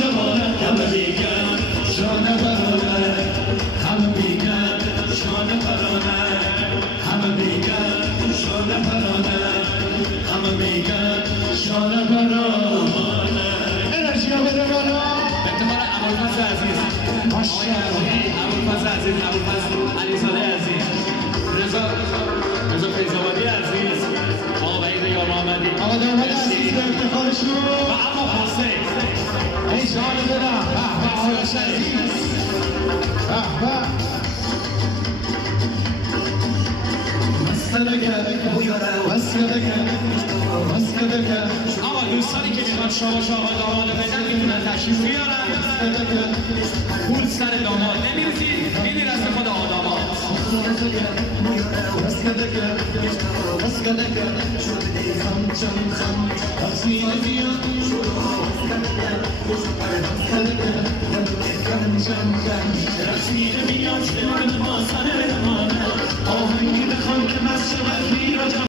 جوانه همه میگن شانه برانه همه میگن شانه برانه همه میگن شانه برانه همه میگن شانه برانه انرژی ها بده بالا افتخار ابوالفضل عزیز ابوالفضل عزیز ابوالفضل علیزاده عزیز رضا فیض‌آبادی عزیز آقا وحید یا محمدی آقا داماد عزیز به افتخارشون و اما حسین ای جان دلم به به آرش عزیز به به آقا دوستانی که میخوان شما آقا داماد بدن میتونن تشریف بیارن پول سر داماد نمیرسید میدین از خود آقا داماد آهنگی بخوان که مست